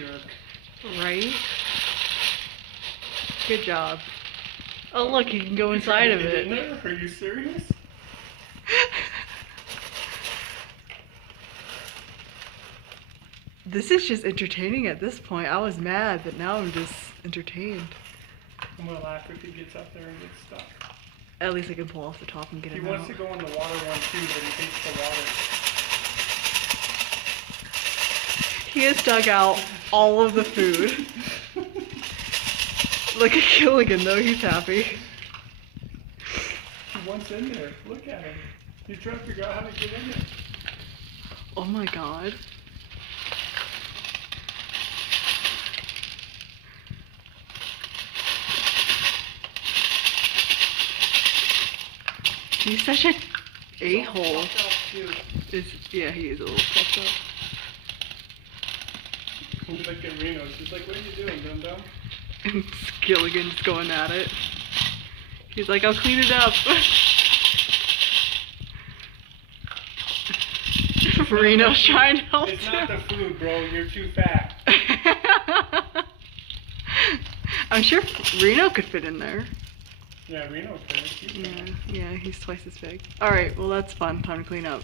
jerk. Right? Good job. Oh look, he can go inside of it. In there? Are you serious? This is just entertaining at this point. I was mad, but now I'm just entertained. I'm gonna laugh if he gets up there and gets stuck. At least I can pull off the top and get him out. He wants to go in the water one too, but he hates the water. He has dug out all of the food. Look at Gilligan though, he's happy. He wants in there. Look at him. He's trying to figure out how to get in there. Oh my god. He's such an a-hole. Yeah, he is a little fucked up. He's like at Reno. She's like, what are you doing, dum-dum? And Gilligan's going at it. He's like, I'll clean it up. Reno's trying to help It's too. not the food, bro. You're too fat. I'm sure Reno could fit in there. Yeah, Reno could. Yeah, he's twice as big. Alright, well that's fun. Time to clean up.